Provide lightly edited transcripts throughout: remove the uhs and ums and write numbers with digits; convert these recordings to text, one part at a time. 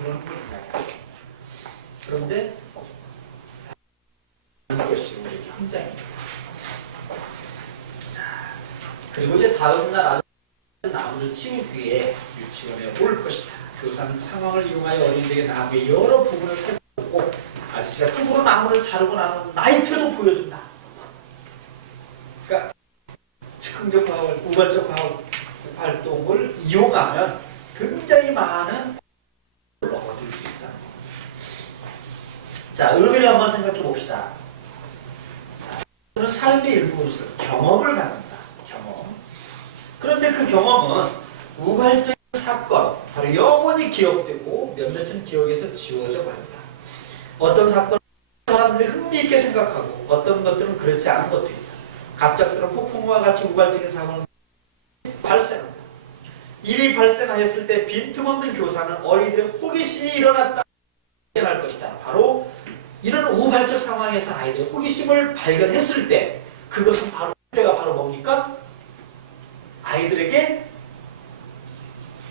그런 걸 이야기합니다. 그런데 이것이 우리 현장입니다. 그리고 이제 다음날 아들 나무를 치운 뒤에 유치원에 올 것이다. 교사는 상황을 이용하여 어린이에게 나무의 여러 부분을 살펴보고 아저씨가 톱으로 나무를 자르고 나면 나이트도 보여준다. 그러니까 즉흥적 과학을, 우발적 과학 활동을 이용하면 굉장히 많은 걸 얻을 수 있다. 자, 의미를 한번 생각해 봅시다. 자, 삶의 일부로서 경험을 갖는다. 경험. 그런데 그 경험은 우발적인 사건, 바로 영원히 기억되고 몇몇은 기억에서 지워져 버린다. 어떤 사건은 사람들이 흥미있게 생각하고 어떤 것들은 그렇지 않은 것도 있다. 갑작스러운 폭풍과 같이 우발적인 사고는 발생한다. 일이 발생하였을 때 빈틈없는 교사는 어린이들의 호기심이 일어났다 발견할 것이다. 바로 이런 우발적 상황에서 아이들의 호기심을 발견했을 때 그것은 바로 그때가 바로 뭡니까? 아이들에게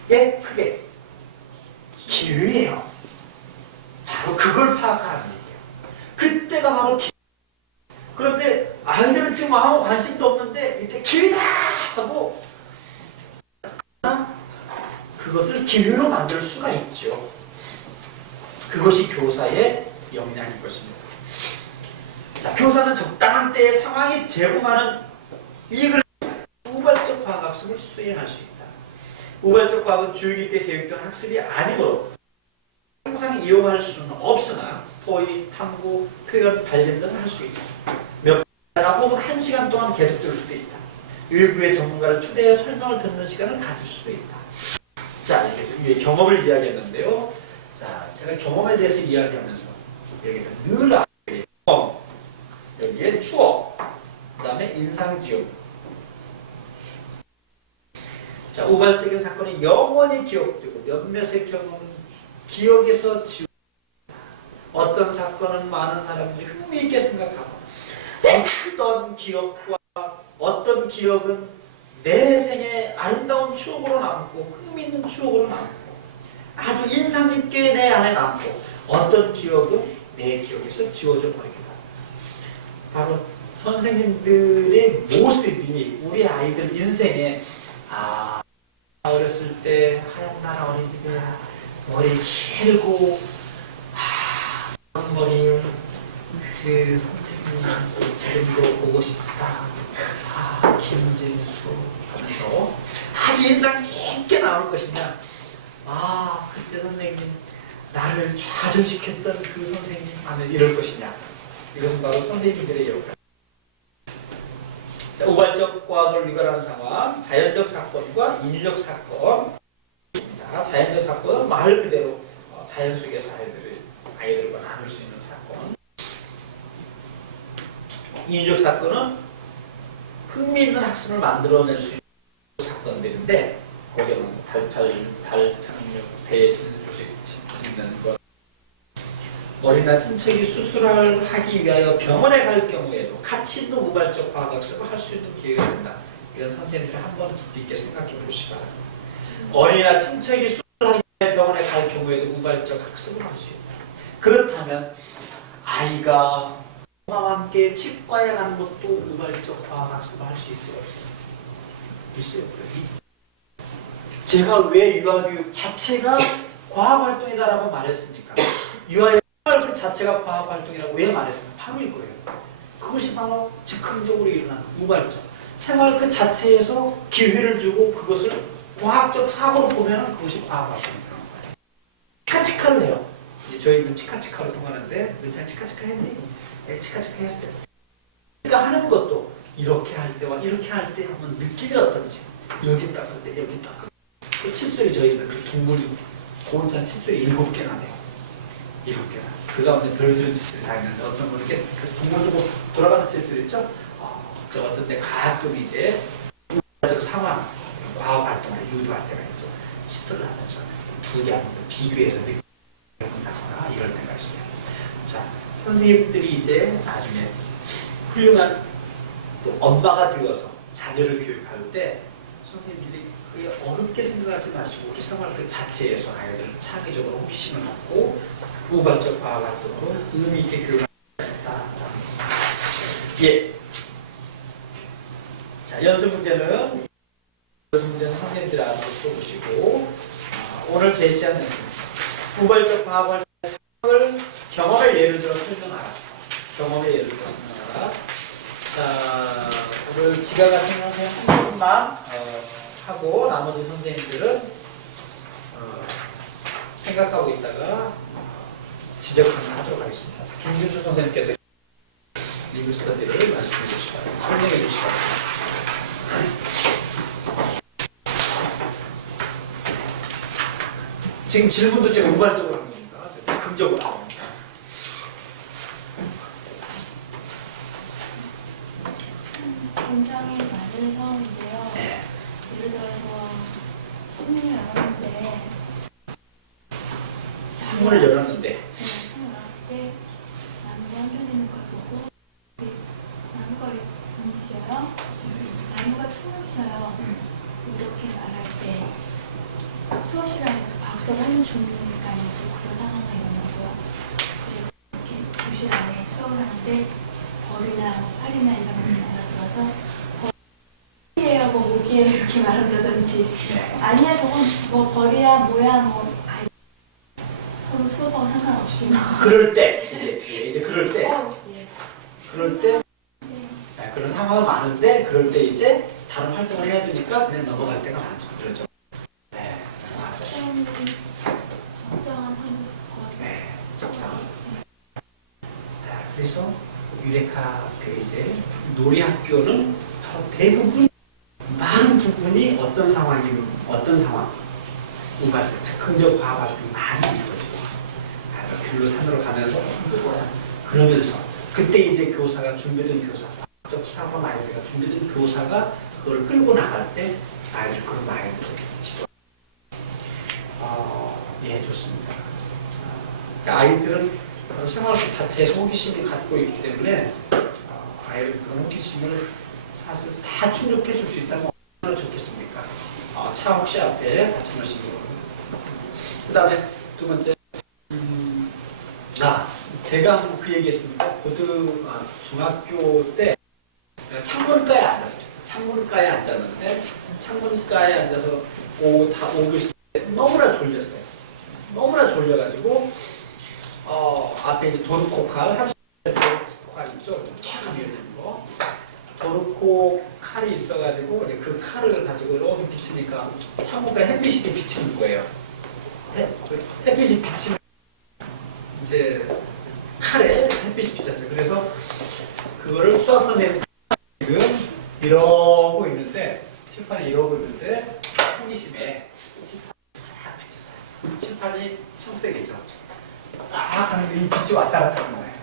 크게 기회예요. 바로 그걸 파악하는 얘기예요. 그때가 바로 기회. 그런데 아이들은 지금 아무 관심도 없는데 이때 기회다 하고 그것을 기회로 만들 수가 있죠. 그것이 교사의 역량인 것입니다. 자, 교사는 적당한 때에 상황이 제공하는 이익을 우발적 과학학습을 수행할 수 있다. 우발적 과학은 주의 깊게 계획된 학습이 아니므로 항상 이용할 수는 없으나 토의, 탐구, 표현, 발견 등을 할 수 있다. 몇 분이나 혹은 1시간 동안 계속될 수도 있다. 외부의 전문가를 초대해 설명을 듣는 시간을 가질 수도 있다. 자, 이게 경험을 이야기했는데요. 자, 제가 경험에 대해서 이야기하면서 여기서 늘 경험, 여기에 추억, 그 다음에 인상지역. 자, 우발적인 사건은 영원히 기억되고 몇몇의 경험은 기억에서 지워진다. 어떤 사건은 많은 사람들이 흥미있게 생각하고 어떤 기억과 어떤 기억은 내 생의 아름다운 추억으로 남고 흥미있는 추억으로 남고 아주 인상 깊게 내 안에 남고 어떤 기억은 내 기억에서 지워져 버립니다. 바로 선생님들의 모습이 우리 아이들 인생에 어렸을 때 하얀 나라 어린이집에 머리 길고 머리 그 선생님 지금도 보고 싶다. 김진수 하면서 아주 인상 깊게 나올 것이냐. 그때 선생님 나를 좌절시켰던 그 선생님 하면 이럴 것이냐. 이것은 바로 선생님들의 역할. 우발적 과학을 위반하는 상황, 자연적 사건과 인유적 사건 있습니다. 자연적 사건은 말 그대로 자연 속에서 아이들과 나눌 수 있는 사건. 인유적 사건은 흥미있는 학습을 만들어낼 수 있는 사건들인데 거기는 달 착륙, 배에 소식 짓는 것, 어린아 친척이 수술을 하기 위하여 병원에 갈 경우에도 가치 있는 우발적 과학학습을 할 수 있는 기회가 된다. 이런 선생님들이 한번 깊이 있게 생각해 보시기 바랍니다. 어린아 친척이 수술을 하기 위하여 병원에 갈 경우에도 우발적 학습을 할 수 있다. 그렇다면 아이가 엄마와 함께 치과에 가는 것도 우발적 과학학습을 할 수 있어요? 있어요. 제가 왜 유아교육 자체가 과학활동이다라고 말했습니까? 유아교육 그 자체가 과학활동이라고 왜 말했습니까? 바로 이거예요. 그것이 바로 즉흥적으로 일어나는 우발적. 생활 그 자체에서 기회를 주고 그것을 과학적 사고로 보면 그것이 과학활동이라는 거예요. 치카치카를 해요. 저희는 치카치카로 통하는데 너 치카치카 했니? 네, 치카치카 했어요. 치카 하는 것도 이렇게 할 때와 이렇게 할 때 한번 느낌이 어떤지 여기 닦을 때 여기 닦을 때 그 칫솔이 저희는 그 둥글 고온찬 칫솔이 7개나 돼요. 7개나. 그 가운데 별들은 칫솔이 다 있는데 어떤 분 이렇게 그 둥글둥글 돌아가는 칫솔 있죠? 저 어떤 데 가끔 이제 우발적 상황, 과학 활동을 유도할 때가 있죠. 칫솔을 하면서 두 개 하면서 비교해서 느끼는 다거나 이럴 때가 있어요. 자, 선생님들이 이제 나중에 훌륭한 또 엄마가 되어서 자녀를 교육할 때 선생님들이 그게 어렵게 생각하지 마시고 우리 생활 그 자체에서 아이들은 창의적으로 호기심을 갖고 우발적 과학 활동으로 의미 있게 교육을 했다. 예. 자, 연습 문제는 선생님들이 알아서 풀어보시고 오늘 제시하는 우발적 과학 활동을 경험의 예를 들어 설명하라. 경험의 예를 들어 설명하라. 자, 오늘 지가가 생각해 한 번만 하고 나머지 선생님들은 생각하고 있다가 지적하면 하도록 하겠습니다. 김준수 선생님께서 리뷰 스터디를 말씀해 주시기 바랍니다. 설명해 주시기 바랍니다. 지금 질문도 제가 우발적으로 하는 겁니다. 즉흥적으로 하는 겁니다. 굉장히 낮은 상황인데요. 네. 예를 들어서 창문을 열었는데 창문을 열었는데 창문을 열었을 때 나무가 엉켜져 있는 걸 보고 나무가 움직여요. 나무가 춤을 춰요. 이렇게 말할 때 수업 시간에 박수가 하는 중이니까 그런 상황이 일어나고요. 그리고 이렇게 교실 안에 수업을 하는데 벌이나 뭐 팔이나 이런 걸 알아들어서 벌이에요, 뭐 목이에요 이렇게 말한다든지 아니야 저건 뭐 벌이야 뭐야 뭐 서로 수업하고 상관없이 막 그럴 때 이제 그럴 때 예. 그럴 때 네. 그런 상황은 많은데 그럴 때 이제 다른 활동을 해야 되니까 그냥 넘어갈 때가 많죠. 그렇죠. 네, 맞아요. 사람들이 적당한 한국과 네, 적당한. 그래서 유레카 그 이제 놀이학교는 바로 대부분 많은 부분이 어떤 상황이면 어떤 상황, 우발적 즉흥적 과학 활동이 많이 이루어지고 길로 산으로 가면서 그러면서 그때 이제 교사가 준비된 교사, 과학적 사고 아이들가 준비된 교사가 그걸 끌고 나갈 때 아이들 그런 아이들을 지도. 예, 좋습니다. 그러니까 아이들은 생활 자체에 호기심을 갖고 있기 때문에 아이들 그런 호기심을 사실 다 충족해 줄 수 있다면 얼마나 좋겠습니까? 차 혹시 앞에 같이 놓으시고 그 다음에 두 번째 제가 그 얘기했습니다. 중학교 때 제가 창문가에 앉았어요. 창문가에 앉았는데 창문가에 앉아서 오고 있을 때 너무나 졸렸어요. 너무나 졸려가지고 앞에 이제 도르코 칼, 30대 도르코 칼 있죠? 촥 밀리는 거. 도르코 칼이 있어가지고 그 칼을 가지고 이렇게 비치니까 창문가에 햇빛이 비치는 거예요. 햇빛이 비치는 이제 칼에 햇빛이 비쳤어요. 그래서 그거를 수학 선생님 지금 이러고 있는데 칠판에 이러고 있는데 호기심에 칠판이 딱 비쳤어요. 칠판이 청색이죠. 딱 하는데 이 빛이 왔다 갔다 하는 거예요.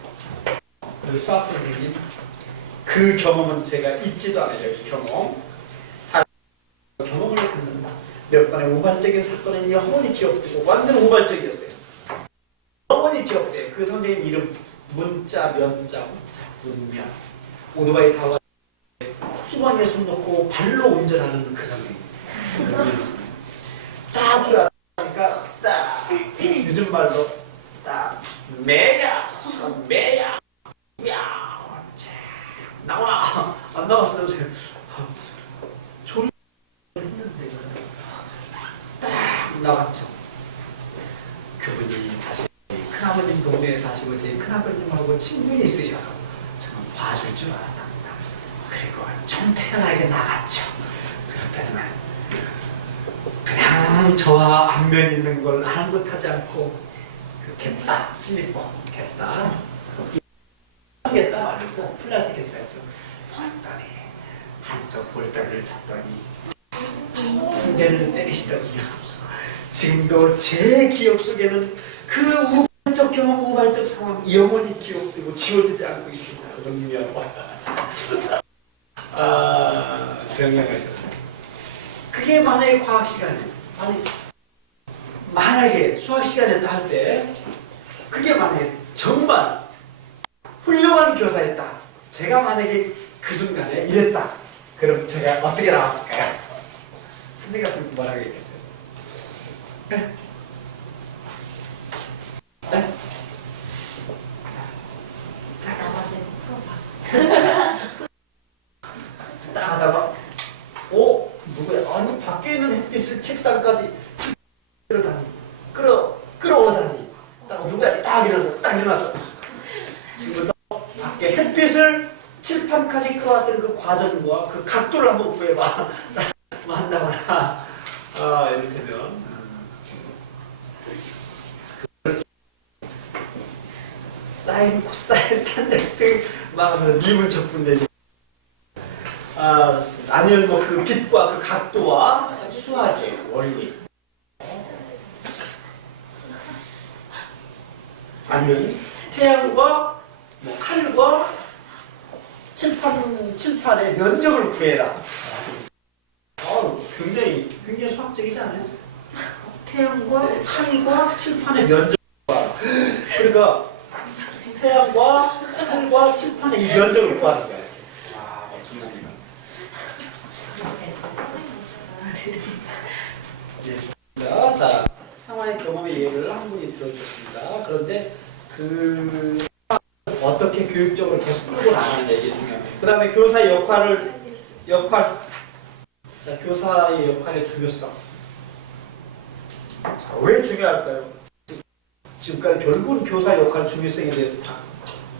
그래서 수학 선생님 그 경험은 제가 잊지도 않아요. 이 경험을 듣는다. 몇 번의 우발적인 사건은 영원히 기억되고 완전 우발적이었어요. 영원히 기억돼요. 그 선생님 이름 문자, 면자, 문면 오토바이 타고 주머니에 손 넣고 발로 운전하는 그 선생님. 딱 들어가니까 딱 요즘 말로 딱 매야 야 나와 안 나왔어요. 졸렸는데 딱 나왔죠. 그분이 사실 큰아버님 동네에 사시고 제 큰아버님하고 친분이 있으셔서 저는 봐줄 줄 알았답니다. 그리고 청태연하게 나갔죠. 그렇다면 그냥 저와 안면 있는 걸 아랑곳하지 않고 그 겠다 슬리퍼 겠다 겠다 말고 플라스틱 겠다 했죠. 봤더니 한쪽 볼따리를 쳤더니 군대를 때리시더군요. 지금도 제 기억 속에는 그 우발적 경험, 우발적 상황 영원히 기억되고 지워지지 않고 있습니다. 병행하셨어요. 그게 만약에 과학 시간에, 만약에 수학 시간이었다 할 때, 그게 만약에 정말 훌륭한 교사였다. 제가 만약에 그 순간에 이랬다. 그럼 제가 어떻게 나왔을까요? 선생님 같은 거 말하겠어요. 네? 나가서 풀어봐. 딱 하다가 누구야? 아니 밖에 있는 햇빛을 책상까지 끌어오다니 딱 누구야? 딱 일어났어. 지금부터 밖에 햇빛을 칠판까지 끌어왔던 그 과정과 그 각도를 한번 구해봐. 뭐 한다거나 이렇게면 사인, 코사인, 탄젠트 막 미분척분 내기. 좋습니다. 아니면 뭐 그 빛과 그 각도와 수학의 원리. 아니면 태양과 뭐 칼과 칠판의 면적을 구해라. 굉장히 수학적이지 않아요? 태양과 칼과 칠판의 면적을 구하라. 그러니까 태양과 칼과 칠판의 이 면적을 구하는 거야. 엄청납니다. 자, 상황의 경험의 예를 한 분이 들어주셨습니다. 그런데 어떻게 교육적으로 계속 끌고 나가는 게 중요합니다. 그 다음에 교사의 자, 교사의 역할의 중요성. 자, 왜 중요할까요? 지금까지 결국은 교사의 역할 중요성에 대해서 다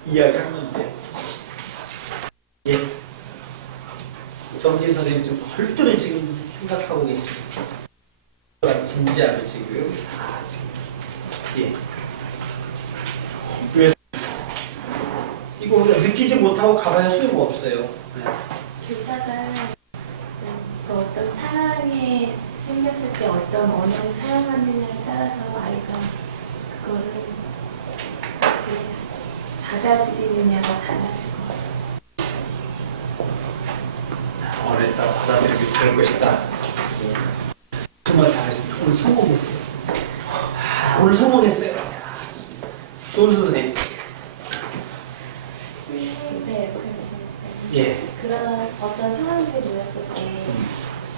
이야기한 건데, 예. 정진 선생님 지금 절대로 지금 생각하고 계십니다. 진지하게 지금 예. 왜 이거 우리가 느끼지 못하고 가봐야 소용없어요. 네. 교사가 그 어떤 상황이 생겼을 때 어떤 언어를 사용하느냐에 따라서 아이가 그거를 이렇게 받아들이느냐가 달라질 것 같아요. 언어에 따라 받아들이기 될 것이다. 정말 잘했습니다. 오늘 성공했어요. 오늘 성공했어요. 좋은 선생님. 교사의 역할을 지냈어요. 예. 그런 어떤 상황들이 모였을 때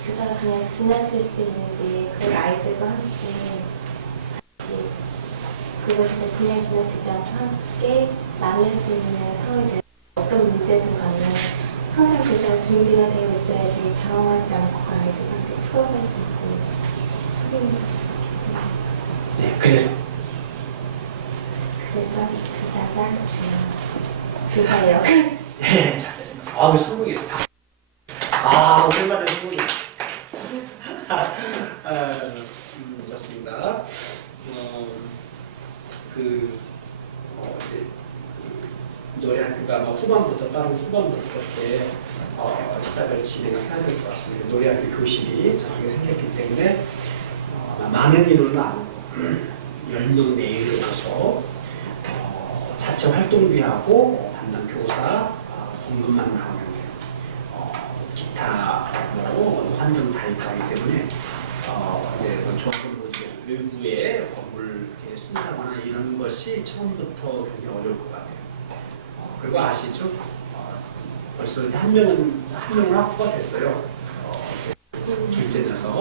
교사가 그냥 지나칠 수 있는데 그걸 아이들과 함께 같이 그것을 그냥 지나치지 않고 함께 나눌 수 있는 상황들 어떤 문제든 간에 항상 교사가 준비가 되어 있어야지 당황하지 않고 아이들과 함께 풀어갈 수 있고 네, 그래서 교사가 중요하죠. 교사의 역할. 예, 잘했습니다. 오늘 성공했어요. 오랜만에 성공했어요. 좋습니다. 노래할 때가 아마 빠른 후반부터 때 시작을 진행을 해야 될 것 같습니다. 노래학교 교실이 저쪽에 생겼기 때문에 많은 인원은 아니고 10명 내외로 와서 자체 활동비하고 담당 교사 공급만 나오면 돼요. 기타로 환경 다 있고 하기 때문에 이제 조합원들께서 외부에 건물을 이렇게 쓴다거나 이런 것이 처음부터 굉장히 어려울 것 같아요. 그리고 아시죠? 벌써 이제 한 명은 확보가 됐어요. 둘째 녀석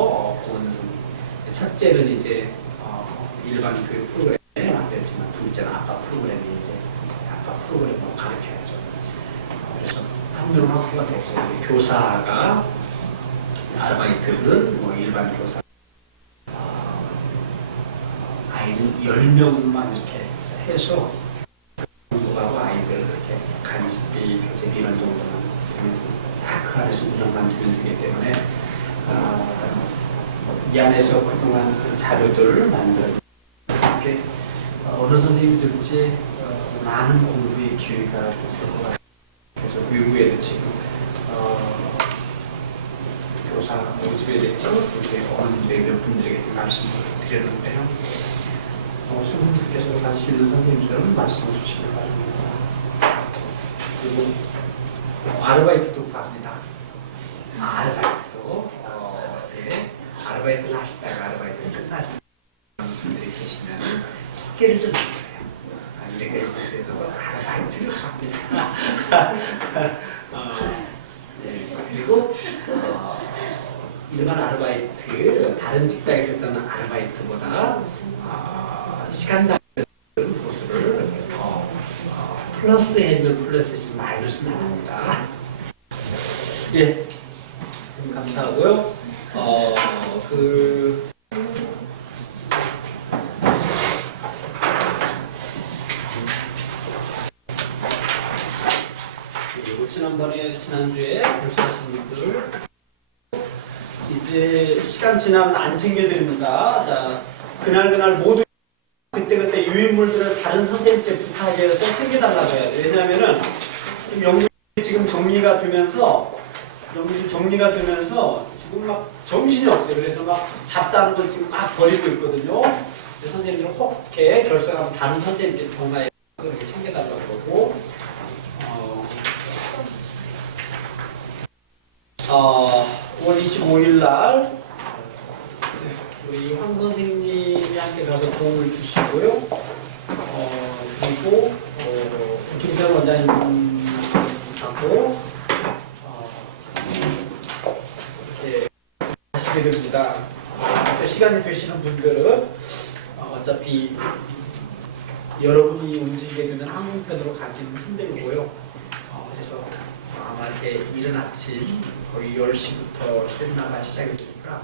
고은선. 첫째는 이제 일반 교육 프로그램에 맡겼지만 둘째는 아빠 프로그램이 이제 아빠 프로그램으로 가르쳐야죠. 그래서 한 명은 확보가 됐어요. 교사가 아르바이트는 뭐 일반 교사 아이들 10명만 이렇게 해서 공부하고 아이들 이렇게 간식비, 교재비 이런 정도만 다 그 안에서 운영만 되면 되기 때문에 이 안에서 그동안 그 자료들을 만들어 이렇게 어느 선생님들지 많은 공부의 기회가 될 것 같아요. 그래서 외부에도 지금 교사 모집에 대해서 이렇게 어른들에게 몇 분들에게 말씀을 드렸는데요. 선생님들께서 관심 있는 선생님들은 말씀해 주시기 바랍니다. 그리고 아르바이트도 구합니다. 아르바이트도 네. 아르바이트를 하시다가 아르바이트 끝나시는 분들이 계시면 소개를 좀 해주세요. 이렇게 해주셔서 아르바이트를 합니다. 네. 그리고 일반 아르바이트, 다른 직장에서 했던 아르바이트보다 시간 단위는 보수를 플러스 해주면 플러스지 마이너스는 안 합니다. 예, 감사하고요. 그리고 지난주에 결석하신 분들 이제 시간 지나면 안 챙겨드립니다. 자, 그날 모두 그때 유인물들을 다른 선생님께 부탁해서 챙겨달라고 해야 돼요. 왜냐하면은 지금 연구이 지금 정리가 되면서 지금 막 정신이 없어요. 그래서 막 잡다는 걸 지금 막 버리고 있거든요. 선생님들은 혹해 결석하면 다른 선생님께 전화해서 이렇게 챙겨달라고 그러고 5월 25일 날 우리 황 선생님이 함께 가서 도움을 주시고요. 그리고 김태현 원장님하고 이렇게 하시게 됩니다. 시간이 되시는 분들은 어차피 여러분이 움직이게 되면 항공편으로 가기는 힘들고요. 그래서 아마 이렇게 이른 아침 거의 10시부터 세미나가 시작이 되니까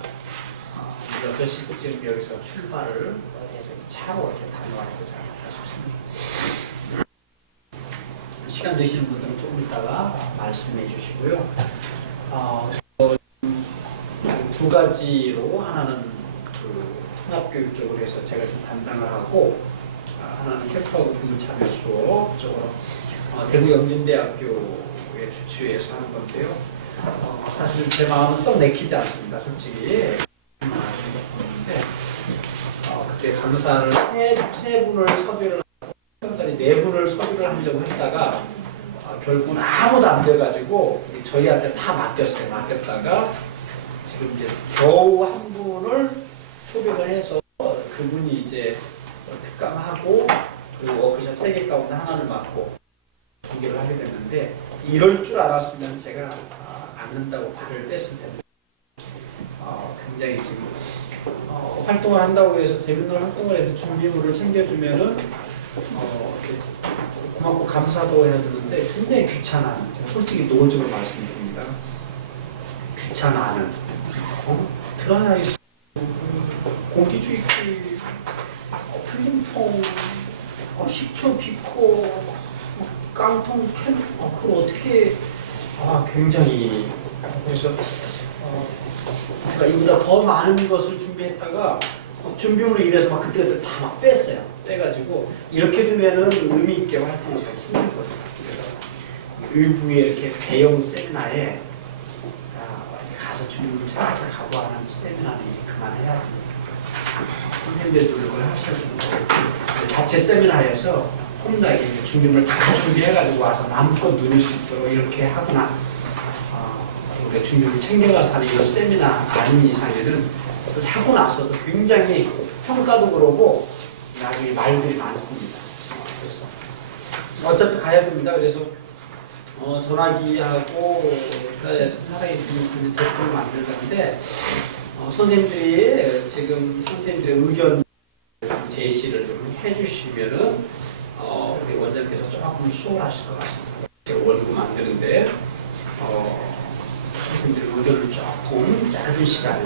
6시쯤 여기서 출발을 해서 차로 이렇게 다녀와야지 싶습니다. 시간 되시는 분들은 조금 이따가 말씀해 주시고요. 두 가지로 하나는 통합교육 쪽으로 해서 제가 좀 담당을 하고 하나는 캠프하고 교육 참여 수업 쪽으로 대구 영진대학교에 주최해서 하는 건데요. 사실 제 마음은 썩 내키지 않습니다. 솔직히. 그때 강사를 세 분을 섭외를 하고 네 분을 섭외를 하려고 했다가 결국은 아무도 안 돼가지고 저희한테 다 맡겼어요. 맡겼다가 지금 이제 겨우 한 분을 초빙을 해서 그분이 이제 특강하고 그 워크숍 3개 가운데 하나를 맡고 2개를 하게 됐는데 이럴 줄 알았으면 제가 안 는다고 발을 뺐을 텐데 굉장히 지금 활동을 한다고 해서 재밌는 활동을 해서 준비물을 챙겨주면은 고맙고 감사도 해야 되는데 굉장히 귀찮아하는, 솔직히 노골적으로 말씀드립니다. 귀찮아하는 드라이 공기주입기 필름통 식초 비코 깡통 캔 그걸 어떻게 굉장히 그래서 제가 이보다 더 많은 것을 준비했다가 준비물을 이래서 막 그때 다 막 뺐어요. 빼가지고 이렇게 되면은 의미 있게 활동하기가 힘들거든요. 그래서 일부에 이렇게 대형 세미나에 가서 준비물 찾아서 각오하는 세미나는 이제 그만해야 됩니다. 선생님들 노력을 하셔야 되고 자체 세미나에서 혼자게 준비물 다 준비해가지고 와서 마음껏 누릴 수 있도록 이렇게 하거나 우리가 준비물 챙겨가서 하는 이런 세미나 아닌 이상에는 하고 나서도 굉장히 평가도 그러고 나중에 말들이 많습니다. 그래서 어차피 가야 됩니다. 그래서 전화기하고 살아있는 대표를 만들던데 선생님들이 지금 선생님들의 의견 제시를 좀 해주시면은 우리 원장님께서 조금 수월하실 것 같습니다. 제가 원고 만드는데 선생님들의 의견을 조금 짧은 시간에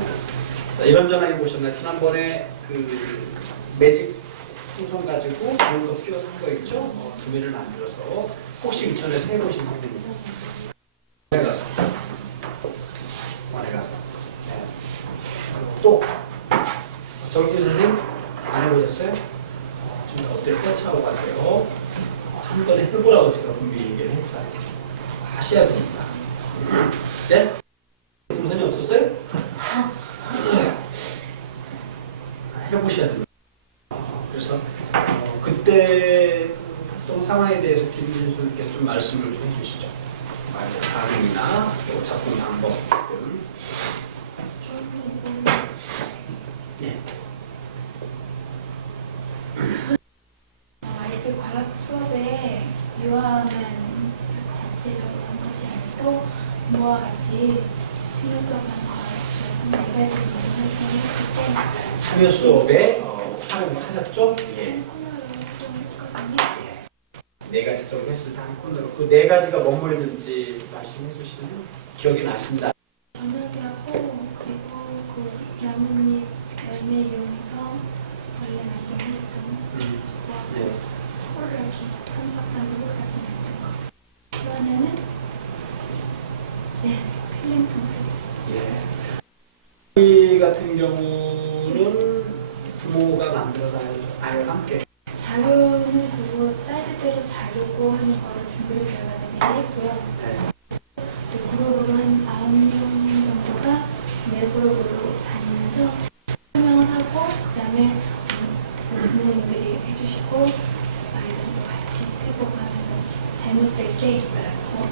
이런저런 해보셨나요? 지난번에 그 매직 풍선 가지고 이런 거 끼워서 한 거 있죠? 도매를 만들어서 혹시 인천에서 해보신 분들이 원에 가서 네. 또 정진 선생님 안 해보셨어요? 좀 어때요? 떼차고 가세요. 한 번에 해보라고 제가 분명히 얘기를 했잖아요. 하셔야 됩니다. 네? 선생님 없었어요? 해보셔야 됩니다. 그래서 그때 활동 상황에 대해서 김진수님께서 좀 말씀을 좀 해주시죠. 말의 반응이나 또 작품 방법 등. 네. 아이들 과학 수업에 유아는 자체적으로 한 것이 아니고 부모와 같이 생물 수업하는 과학 수업을 참여 수업에 활용하셨죠? 예. 네 가지 정도 했을 때 한 코너로 그 네 가지가 뭐뭐였는지 말씀해 주시면 기억이 나십니다. 전화기하고 그리고 그 나뭇잎 열매 이용해서 원래 만들었던 네. 호루라기 삼각형 호루라기 만든 거. 또 하나는 필링통. 예. 이 같은 경우는 부모가 만들어서 아이와 함께. 자료는 그거 사이즈대로 자르고 하는 거를 준비를 저희가 다 했고요. 네. 그룹으로 한 9명 정도가 네 그룹으로 다니면서 설명을 하고 그다음에 부모님들이 해주시고 아이들도 같이 해보고 하면서 잘못될 때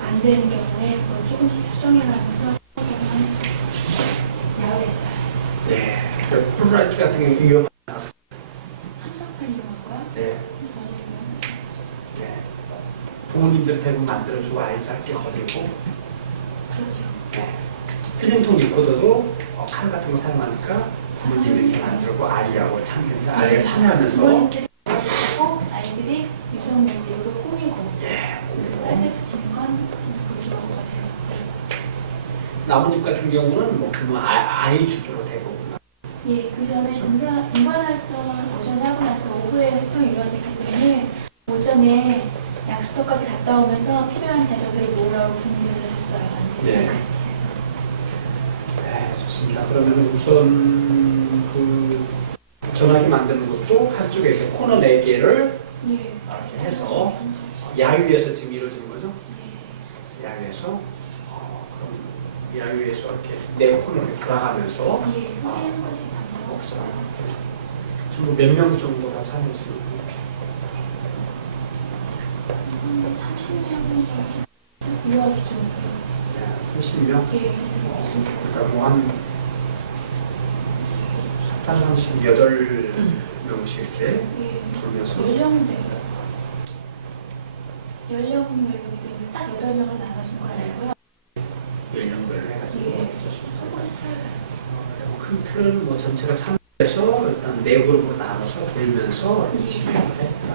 안 되는 경우에 그걸 조금씩 수정해가면서 하면서 야외에서 네. 그 플라이트 같은 경우 위험한. 한석판 이용한 거야? 네. 네. 부모님들 대부분 만들어주고 아이들 함께 거리고. 그렇죠. 네. 필름통 리코더도 칼 같은 거 사용하니까 부모님이 이렇게 만들고 아이하고 참여해서 아이가 참여하면서. 부모님들이 하고 아이들이 유성 매직으로 꾸미고 예. 빨리 붙이는 건 좋은 것 같아요. 나뭇잎 같은 경우는 뭐 그러면 아이 주도로 되고. 예, 그 전에 등반 활동을 오전에 하고 나서 오후에 활동이 이루어지기 때문에 오전에 약수터까지 갔다 오면서 필요한 자료들을 모으라고 준비를 해줬어요. 네. 같이. 네, 좋습니다. 그러면 우선 그 전화기 만드는 것도 한쪽에 이렇게 코너 4개를 예. 이렇게 해서 야유에서 지금 이루어지는 거죠? 예. 야유에서 그럼 야유에서 이렇게 4코너를 돌아가면서 예, 선생님 한 번씩 목사 담당하고 전부 몇 명 정도가 참여했습니다. 한 30명 정도 유아 기준으로. 네, 30명? 예. 그러니까 뭐한 38명씩 이렇게 예. 돌면서 연령별로 딱 8명을 나눠준 걸 알고요. 연령별로 해가지고 예. 좋습니다. 조금 스타일 갔어요. 큰 틀은 뭐 전체가 참여해서 일단 4그룹으로 나눠서 돌면서 이렇게 진행을 했다.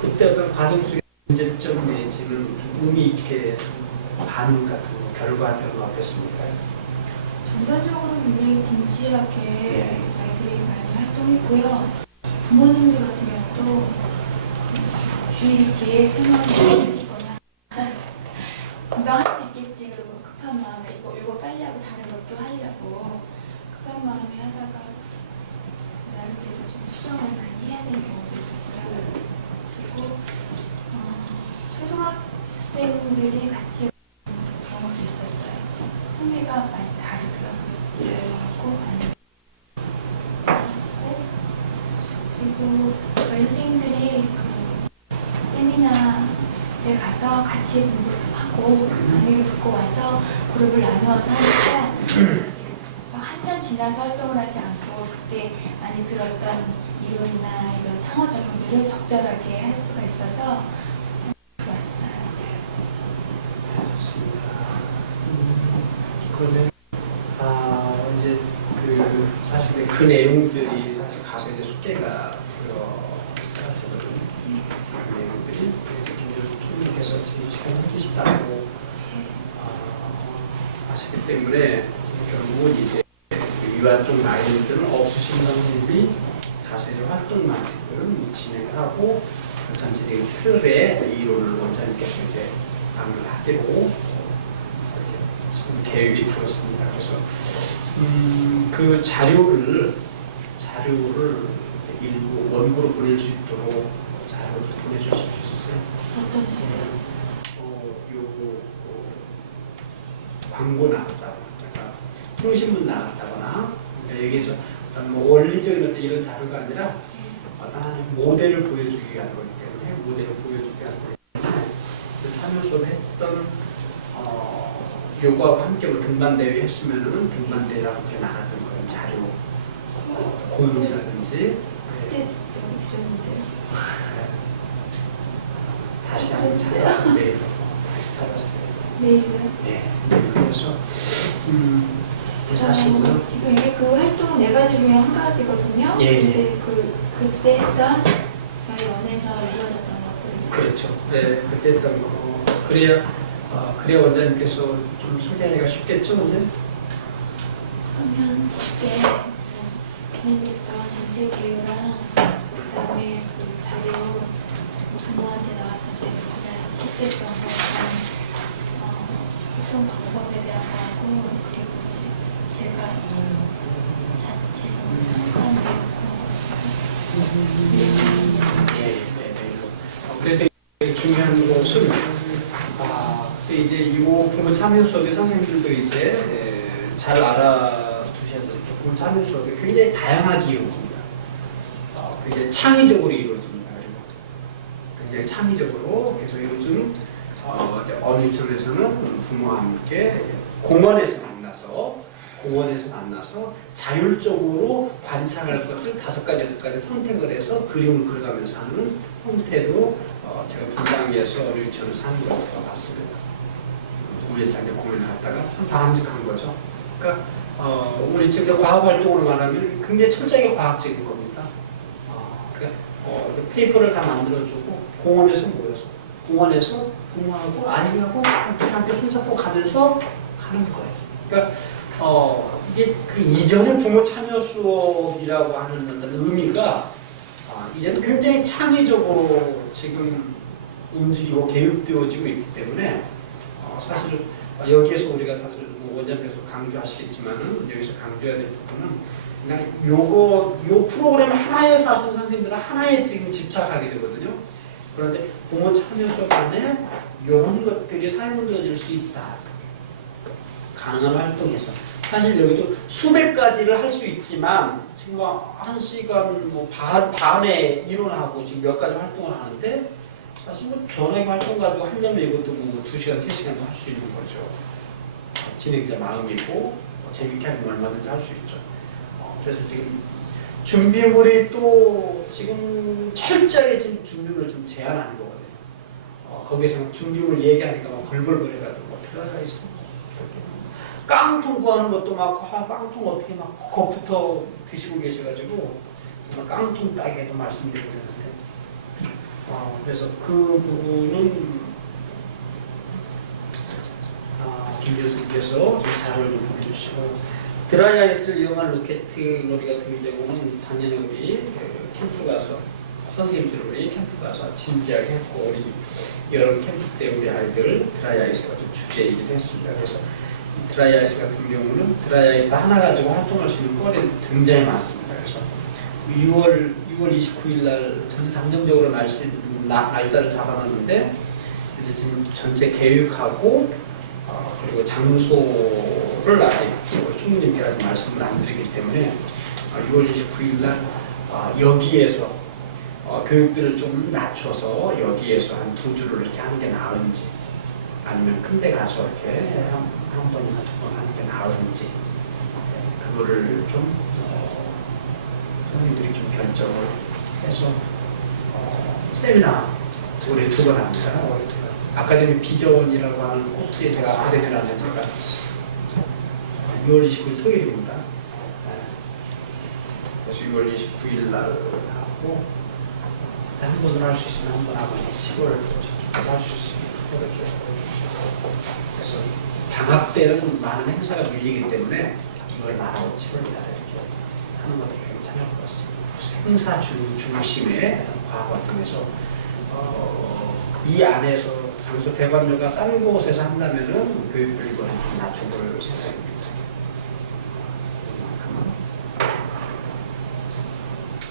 그때 어떤 과정 속에 문제점 내지는 좀 의미 있게 반응 같은 거, 결과들은 어땠습니까? 전반적으로 굉장히 진지하게 예. 아이들이 많이 활동했고요. 부모님들 같은 경우도 주의 깊게 설명을 하시거나 금방 할 수 있겠지 그리고 급한 마음에 이거 빨리 하고 다른 것도 하려고 급한 마음에 하다가 나름대로 좀 수정을 많이 해야 되는 경우도 있었고요. 그리고 초등학생들이 같이 경우도 있었어요. 흥미가 많이 다르더라고요. 하고 그리고 저희 선생님들이 그 세미나에 가서 같이 공부를 하고 강의를 듣고 와서 그룹을 나누어서 하니까 한참 지나서 활동을 하지 않고 그때 많이 들었던 이론이나 이런 상호 작용들을 적절하게 할 수가 있어서 좋았어요. 좋습니다. 그러면 이제 그 사실 그 내용들이 사실 가서 이제 숙제가 들어가거든요. 그 내용들이 총리께서 지금 시간 해주시다고 하시기 때문에 결국은 이제 유아 쪽 아이들은 없으신 분들이 다시 이제 활동만 지금 진행을 하고 그 전체적인 틀에 이론을 원장님께서 이제 강의를 하기로 지금 계획이 들었습니다. 그래서 그 자료를 일부 원고로 보낼 수 있도록 자료를 보내주실 수 있으세요? 어떤 자료요? 요 광고 나갔다거나, 그러니까 통신문 나갔다거나, 그러니까 여기서 어떤 뭐 원리적인 어떤 이런 자료가 아니라 어떤 하나의 모델을 보여주기 위한 거기 때문에 모델을 보여주기 위한 거기 때문에 그 참여 수업 했던 요구하고 함께 뭐 등반대회 했으면은 등반대회랑 함께 나갔던 그런 자료 공유라든지 그때 여기 들었는데요. 다시 한번 찾아서 내일 다시 찾아서 메일을 네. 그래서 사실은 지금 이게 그 활동 4가지 중에 한 가지거든요. 예, 예. 근데 그때 했던 저희 원에서 이루어졌던 것들. 그렇죠. 네, 그때 했던 거. 그래야 원장님께서 좀 소개하기가 쉽겠죠, 원장님? 그러면 그때 진행됐던 전체 개요랑 그다음에 그 자료 부모한테 나왔던 자료 그다음 실수했던 거 활동 방법에 대한 거하고 그리고 제가 자체적으로 참여하는 예, 그래서 중요한 것은 이제 이 부모 참여 수업의 선생님들도 이제 잘 알아두셔야 될 게 부모 참여 수업이 굉장히 다양하게 이루어집니다. 굉장히 창의적으로 이루어집니다. 그리고 굉장히 창의적으로 그래서 요즘 어느 유치원에서는 부모와 함께 공원에서 만나서 자율적으로 관찰할 것을 5가지, 6가지 선택을 해서 그림을 그려가면서 하는 형태도 제가 분당에서 어느 유치원에서 하는 걸 제가 봤습니다. 우리 장에 공연을 갔다가 참 바람직한 거죠. 그러니까 우리 지금 과학 활동으로 말하면 굉장히 철저하게 과학적인 겁니다. 그러니까 페이퍼를 다 만들어주고 공원에서 모여서 공원에서 부모하고 아이하고 함께 손잡고 가면서 하는 거예요. 그러니까 이게 그 이전의 부모 참여 수업이라고 하는 의미가 이제는 굉장히 창의적으로 지금 움직이고 개입되어지고 있기 때문에 사실 여기에서 우리가 사실 원장님께서 강조하시겠지만은 여기서 강조해야 될 부분은 그냥 요 프로그램 하나에 사실 선생님들은 하나에 지금 집착하게 되거든요. 그런데 부모 참여 수업 안에 이런 것들이 사용되어질 수 있다. 가능한 활동에서 사실 여기도 수백 가지를 할 수 있지만 지금 1시간 반에 이론하고 지금 몇 가지 활동을 하는데 사실 전액 활동 가지고 하려면 이것도 2시간, 3시간도 할 수 있는 거죠. 진행자 마음이고 재밌게 하면 얼마든지 할 수 있죠. 그래서 지금 준비물이 또 지금 철저하게 지금 준비물을 좀 제한하는 거거든요. 거기에서 준비물 얘기하니까 막 벌벌벌 해가지고 들어가 있어. 깡통 구하는 것도 깡통 어떻게 겁부터 드시고 계셔가지고 정말 깡통 따기에도 말씀드리고 있는데 그래서 그 부분은 김 교수님께서 자료를 좀 보내주시고 드라이아이스를 이용한 로켓 놀이 같은 경우는 작년에 우리 캠프 가서 선생님들 우리 캠프 가서 진지하게 했고 우리 여름 캠프 때 우리 아이들 드라이아이스가 좀 주제이기도 했습니다. 그래서 드라이아이스 같은 경우는 드라이아이스 하나 가지고 활동할 수 있는 거리는 굉장히 많습니다. 그래서 6월 29일 날 저는 잠정적으로 날짜를 잡아놨는데 이제 지금 전체 계획하고 그리고 장소를 아직 총무님께 아직 말씀을 안 드리기 때문에 6월 29일 날 여기에서 교육비를 좀 낮춰서 여기에서 한 2주를 이렇게 하는 게 나은지 아니면 큰 데 가서 이렇게 한 번이나 2번 하는 게 나은지 그거를 좀 선생님들이 좀 결정을 해서 세미나 올해 2번 합니다. 아카데미 비전이라고 하는 코스에 제가 아카데미를 하는 제가 6월 29일 토요일입니다. 그래서 6월 29일 날 하고 한 번으로 할 수 있으면 한 번 하고 10월 저축도 할 수 있으면 그래서 방학 때는 많은 행사가 밀리기 때문에 이걸 말하고 7월이나 이렇게 하는 것도 괜찮을 것 같습니다. 행사 중심의 과학 활동에서 이 안에서 장소 대관료가 싼 곳에서 한다면은 교육비를 낮춰볼 생각입니다.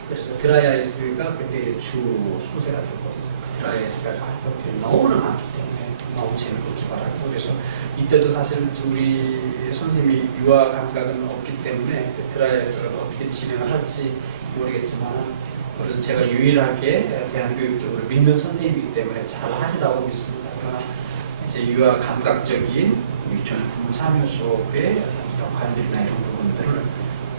그래서 드라이아이스가 그때 주 소재가 될 겁니다. 드라이아이스가 활동이 너무나 많기 때문에 너무 재밌고 기발하고 그래서 이때도 사실 우리 선생님이 유아 감각은 없기 때문에 드라이아이스를 어떻게 진행을 할지 모르겠지만 그래서 제가 유일하게 대한교육적으로 믿는 선생님이기 때문에 잘 하리라고 믿습니다. 그러나 이제 유아 감각적인 유치원 부모 참여 수업의 역할들이나 이런 부분들을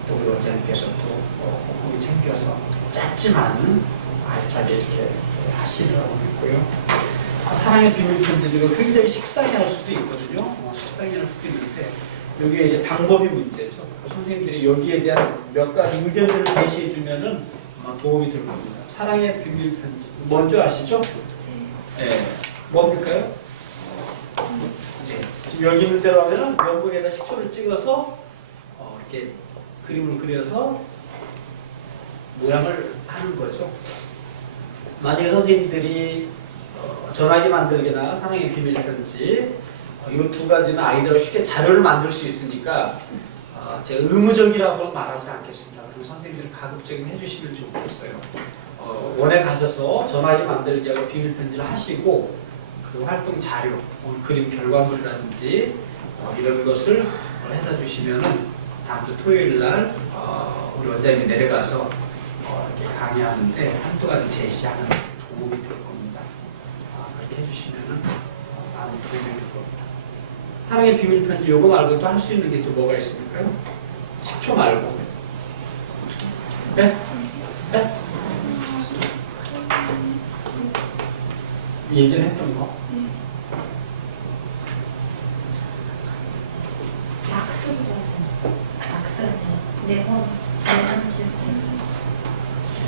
또 우리 원장님께서 또 꼼꼼히 챙겨서 짧지만은 알차게 이렇게 하시리라고 믿고요. 사랑의 비밀 편들이고 굉장히 식상해 할 수도 있거든요. 식상해 할 수도 있는데 여기에 이제 방법이 문제죠. 선생님들이 여기에 대한 몇 가지 의견들을 제시해 주면은 아마 도움이 될 겁니다. 사랑의 비밀 편지. 뭔지 아시죠? 네. 뭡니까요? 네. 지금 여기 있는 대로 하면은 면봉에다 식초를 찍어서 이렇게 그림을 그려서 모양을 하는 거죠. 만약에 선생님들이 전화기 만들기나 사랑의 비밀 편지 이 두 가지는 아이들하고 쉽게 자료를 만들 수 있으니까 제가 의무적이라고 말하지 않겠습니다. 그럼 선생님들이 가급적이면 해주시면 좋겠어요. 원에 가셔서 전화기 만들기하고 비밀 편지를 하시고 그 활동 자료, 그림 결과물이라든지 이런 것을 해다 주시면은 다음 주 토요일 날 우리 원장님이 내려가서 이렇게 강의하는데 한두 가지 제시하는 도움이 될 겁니다. 그렇게 해주시면은 많은 도움이 될 겁니다. 사랑의 비밀 편지 요거 말고 또 할 수 있는 게 또 뭐가 있습니까? 식초 말고. 네? 네? 예전에 했던 거?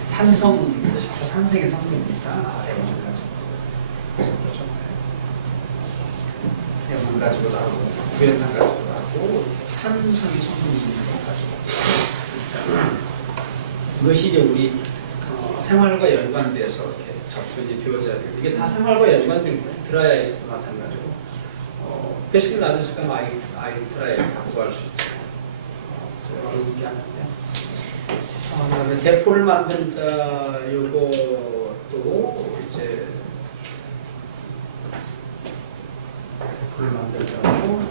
산성, 식초 산성의 성분입니다. 레몬 가지고도 하고, 구연산 가지고도 하고, 산성의 성분이 있는 것 가지고. 이것이 이제 우리 생활과 연관돼서 이렇게 접근이 되어져야 돼요. 이게 다 생활과 연관된 거예요. 드라이아이스도 마찬가지고. 배식을 나눌 수 있으면 아이 드라이아이스 다 구할 수 있죠. 어려운 게 아닌데. 그다음에 대포를 만든 자 요것도 이제 대포를 만든 자고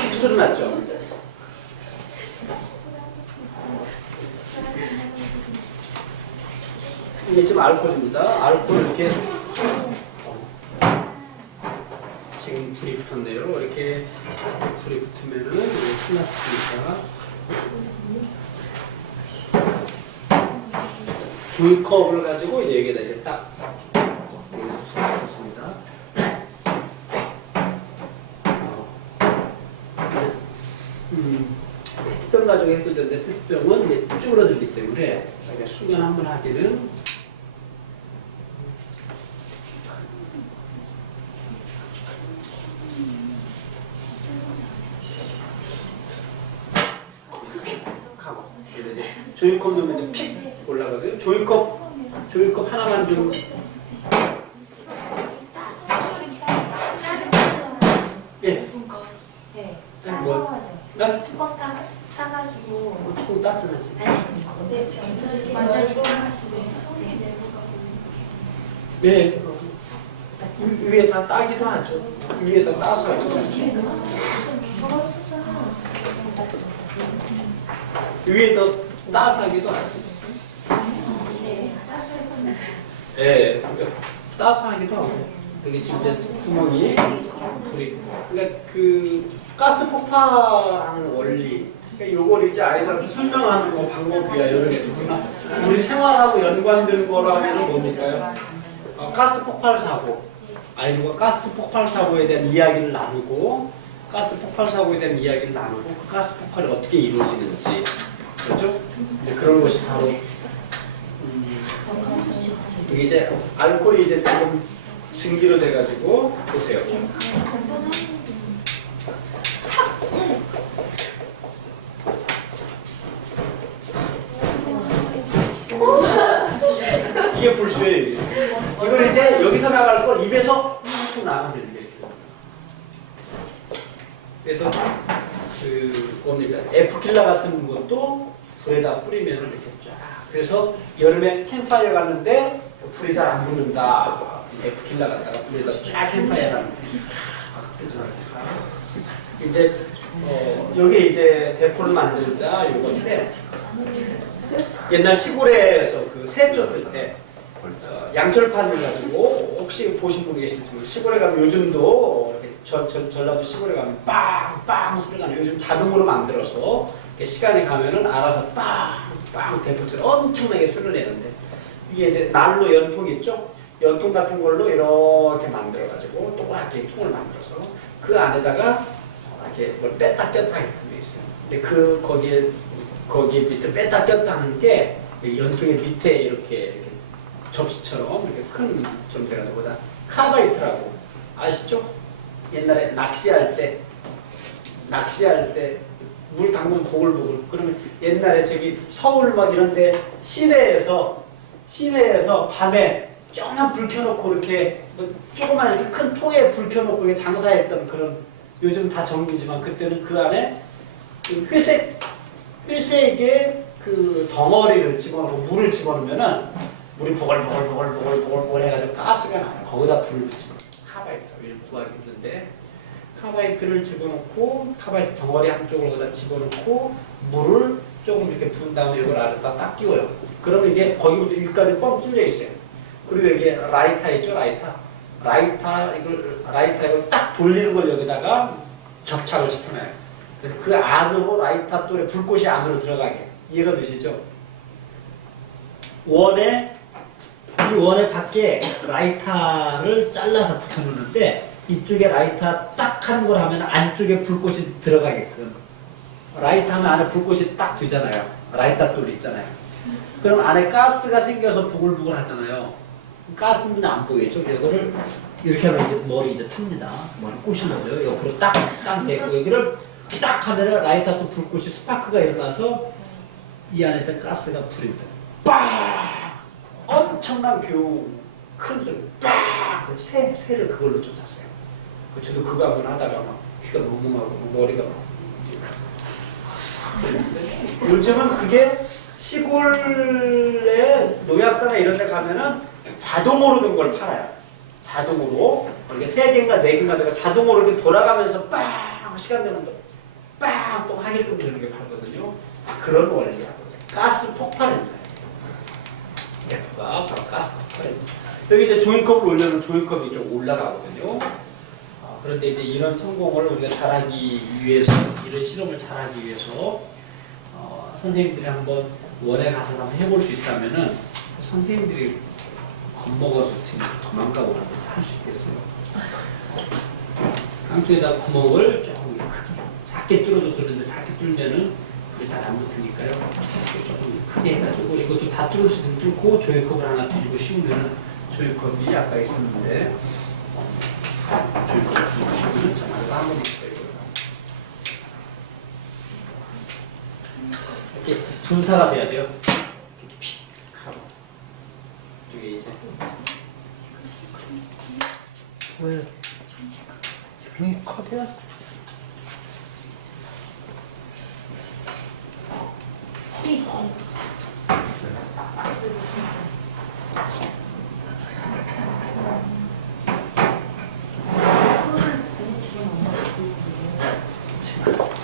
픽수로 났죠. 이게 지금 알코올입니다. 알코올 이렇게 지금 불이 붙었네요. 이렇게 불이 붙으면은 플라스틱이니까 종이컵을 가지고 이제 여기다 이제 딱 붙였습니다. 페트병 가지고 해도 되는데 페트병은 이제 쭈그러들기 때문에 수면 한번 하기는 종이컵 넣으면 이제 픽 올라가고요. 종이컵 하나만 좀 예. 네. 뚜껑 싸가지고. 뚜껑 땄잖아. 아니, 완전히 네. 위에 다 따기도 하죠. 위에다 따서 위에다 따서 하기도 하죠. 예, 그러니까 따서 하기도 하고 여기 지금 구멍이 불이 그러니까 그 가스 폭발하는 원리 그러니까 요걸 이제 아이들한테 설명하는 거 방법이야 여러 개 있지만 우리 생활하고 연관된 거라면 뭡니까요? 가스 폭발 사고 아이들과 가스 폭발 사고에 대한 이야기를 나누고 가스 폭발 사고에 대한 이야기를 나누고 그 가스 폭발이 어떻게 이루어지는지 그렇죠? 이제 그런 것이 바로 이게 이제 알코올이 이제 지금 증기로 돼가지고 보세요. 이게 불수예요. 이걸 이제 여기서 나갈 걸 입에서 쭉 나가면 되는 그래서 그 뭡니까? 에프킬라 같은 것도 불에다 뿌리면 이렇게 쫙. 그래서 여름에 캠파이어 갔는데 불이 잘 안 붙는다. F킬러 갔다가 불에다 쫙 캠파이어 하는. 이제 여기 이제 대포를 만들자 요건데 옛날 시골에서 그 새 쫓을 때 양철판을 가지고 혹시 보신 분 계실지 시골에 가면 요즘도 이렇게 전라도 시골에 가면 빵빵 소리가 나요. 요즘 자동으로 만들어서 시간이 가면은 알아서 빵빵 대포처럼 엄청나게 소리를 내는데 이게 이제 난로 연통 있죠? 연통 같은 걸로 이렇게 만들어 가지고 동그랗게 통을 만들어서 그 안에다가 이렇게 뭘 뺐다 꼈다 이렇게 돼 있어요. 근데 거기에 밑에 뺐다 꼈다 하는 게 연통의 밑에 이렇게 접시처럼 이렇게 큰 점대가 보다 카바이트라고 아시죠? 옛날에 낚시할 때 물 담그면 보글보글. 그러면 옛날에 저기 서울 막 이런데 시내에서 밤에 조그만 불 켜놓고 이렇게 조그만 이렇게 큰 통에 불 켜놓고 이렇게 장사했던 그런 요즘 다 전기지만 그때는 그 안에 그 회색의 그 덩어리를 집어넣고 물을 집어넣으면은 물이 보글보글 해가지고 가스가 나요. 거기다 불을 붙이면 카바이트를 구하기 힘든데 카바이트를 집어넣고 카바이트 덩어리 한쪽을 거기다 집어넣고 물을 조금 이렇게 부은 다음에 이걸 아래다 딱 끼워요. 그러면 이게 거기부터 여기까지 뻥 뚫려 있어요. 그리고 이게 라이터 있죠, 라이터 이걸 딱 돌리는 걸 여기다가 접착을 시켜놔요. 그래서 그 안으로 라이터 돌에 불꽃이 안으로 들어가게. 이해가 되시죠? 이 원의 밖에 라이터를 잘라서 붙여놓는데 이쪽에 라이터 딱 하는 걸 하면 안쪽에 불꽃이 들어가게끔. 라이터 하면 안에 불꽃이 딱 되잖아요. 라이터 돌 있잖아요. 그럼 안에 가스가 생겨서 부글부글 하잖아요. 가스는 안 보이죠? 이거를 이렇게 하면 이제 머리 이제 탑니다. 머리 꼬시면요. 옆으로 딱 대고 여기를 딱 하면 라이터 또 불꽃이 스파크가 일어나서 이 안에 있던 가스가 불이 빵! 엄청난 큰 소리 빵! 새를 그걸로 쫓았어요. 저도 그거 한번 하다가 막 귀가 너무 막 머리가 막 요즘은 그게 시골에 농약사나 이런 데 가면은 자동으로 된 걸 팔아요. 자동으로 이렇게 3개인가 4개인가 내가 자동으로 이렇게 돌아가면서 빵! 시간 되면 빵! 또 하게끔 되는 게 팔거든요. 그런 원리하거든요. 가스 폭발입니다. F가 바로 가스 폭발입니다. 여기 이제 종이컵을 올려놓으면 종이컵이 이렇게 올라가거든요. 그런데 이제 이런 성공을 우리가 잘하기 위해서, 이런 실험을 잘하기 위해서 선생님들이 한번 원에 가서 한번 해볼 수 있다면은 선생님들이 겁먹어서 지금 도망가고 할 수 있겠어요. 깡통에다 구멍을 조금 크게, 작게 뚫어도 되는데 작게 뚫면은 그게 잘 안 붙으니까요. 조금 크게 해가지고 이것도 다 뚫을 수 있으면 뚫고 종이컵을 하나 뒤집어 씌우면은 종이컵이 아까 있었는데 종이컵을 뒤집어 씌우면 전화가 한번 있어요. 이렇게 분사가 돼야 돼요. 이렇게 픽 하고 이게 이제 왜 종이컵이야?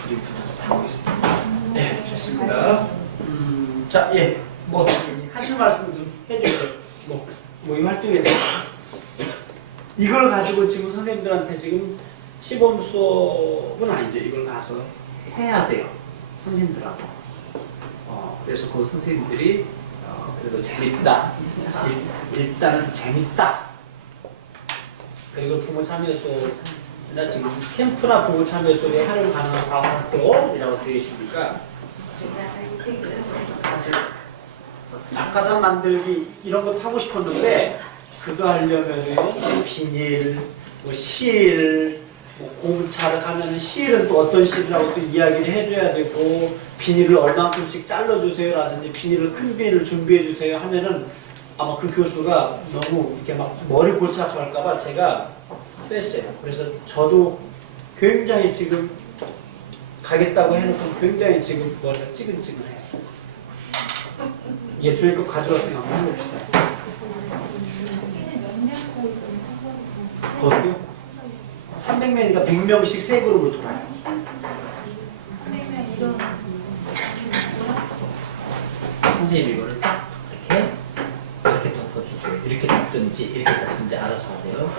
불이 붙어서 타고 있습니다. 네, 좋습니다. 자, 예, 뭐 하실 말씀 좀 해주세요. 이 활동에 대해서 이걸 가지고 지금 선생님들한테 지금 시범 수업은 아니죠. 이걸 가서 해야 돼요. 선생님들하고. 그래서 그 선생님들이 그래도 재밌다. 일단은 재밌다. 이걸 부모 참여 수업이나 지금 캠프나 부모 참여 수업에 활용 가능한 과학활동이라고 되어 있으니까 낙하산 만들기 이런 거 타고 싶었는데 그거 하려면은 비닐, 실, 공차를 하면은 실은 또 어떤 실이라고 또 이야기를 해줘야 되고 비닐을 얼마큼씩 잘라주세요 라든지 큰 비닐을 준비해 주세요 하면은 아마 그 교수가 너무 이렇게 막 머리 골치 아파할까봐 제가 뺐어요. 그래서 저도 굉장히 지금 가겠다고 해놓고 굉장히 지금 머리가 찌근찌근해요. 예조의 거 가져왔으니까 한번 해봅시다. 여기는 몇 명? 그것도 300명이니까 100명씩 세 그룹으로 돌아요. 선생님 이런 선생님이 이거를 딱 이렇게 덮어주세요. 이렇게 덮든지 알아서 하세요.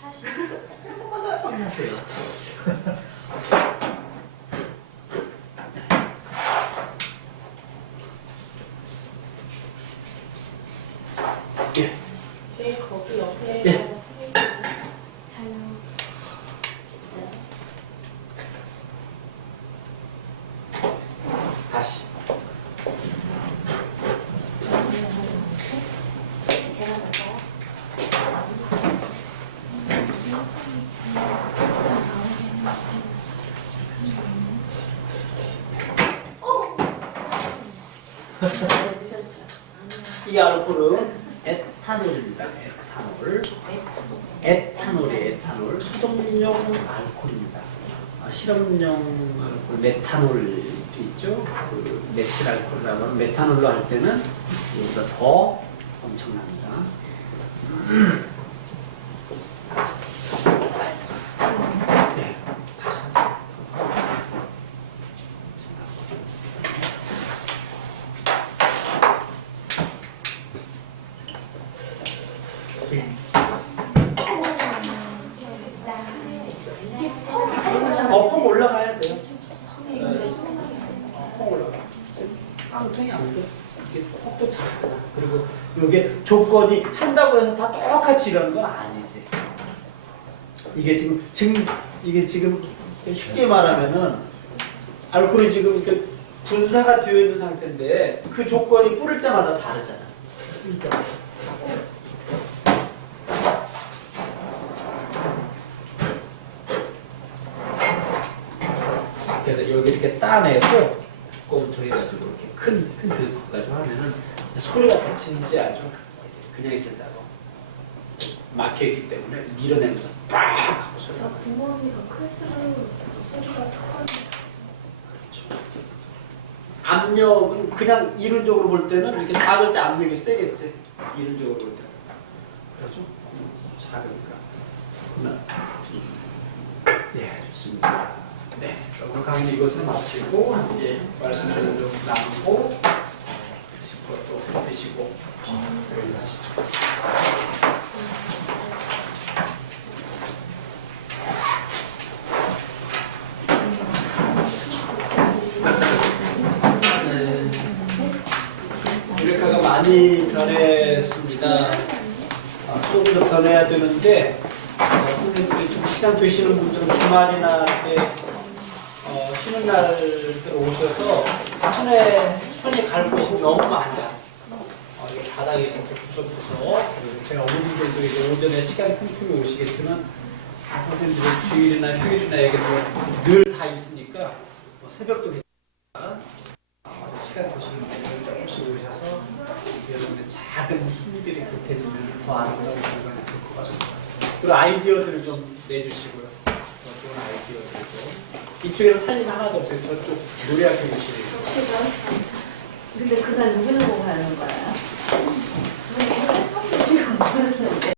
다시 끝났어요. 예. 왜 거기 옆에 예. 잘 나오 진짜 다시. 제가 볼까요? 이 알코올은 에탄올입니다. 에탄올이 소독용 알코올입니다. 실험용 알코올 메탄올도 있죠. 그 메칠 알코올이라고 하는 메탄올로 할 때는 이보다 더 엄청납니다. 네, 다시 한번. 네. 펌 올라가야 돼요. 펌 올라가. 깡통이 아무도 이게 퍽도 작아. 그리고 이게 조건이 한다고 해서 다 똑같이 이러는 건 아니지. 이게 지금 쉽게 말하면은 알코올이 지금 이렇게 분사가 되어 있는 상태인데 그 조건이 뿌릴 때마다 다르잖아. 뿌릴 때마다. 그래서 여기 이렇게 따내고 꼼 조여가지고 이렇게 큰 조이컵 가지고 하면은 소리가 그치는지 아주 그냥 있었다고 막혀있기 때문에 밀어내면서 빡 하고 소리가 나요. 구멍이 더 클수록 소리가 더 그렇죠. 압력은 그냥 이론적으로 볼 때는 이렇게 작을 때 압력이 세겠지. 이론적으로 볼 때는. 그렇죠? 작으니까. 그러면 네, 좋습니다. 네, 오늘 강의 이것을 마치고 함께 말씀드린 좀 나누고 또 드시고 여기 하시죠. 네, 유레카가 많이 변했습니다. 좀 더 변해야 되는데 선생님들이 좀 시간 되시는 분들은 주말이나 이렇게 쉬는 날 오셔서 손이 갈 곳이 너무 많아요. 이렇게 바닥에 이렇게 구석구석. 그리고 제가 어머님들도 이제 오전에 시간 틈틈이 오시겠지만 선생님들이 주일이나 휴일이나 여기도 늘 다 있으니까 새벽도 괜찮아. 시간 되시는 분들 조금씩 오셔서 여러분의 작은 힘들이 격해지면 더 아름다운 결과가 될 것 같습니다. 그리고 아이디어들을 좀 내주시고요. 더 좋은 아이디어들 좀. 이쪽에는 사진 하나도 없어요. 저쪽 노래학교 교실이에요. 근데 그날 누구누구 가는 거야?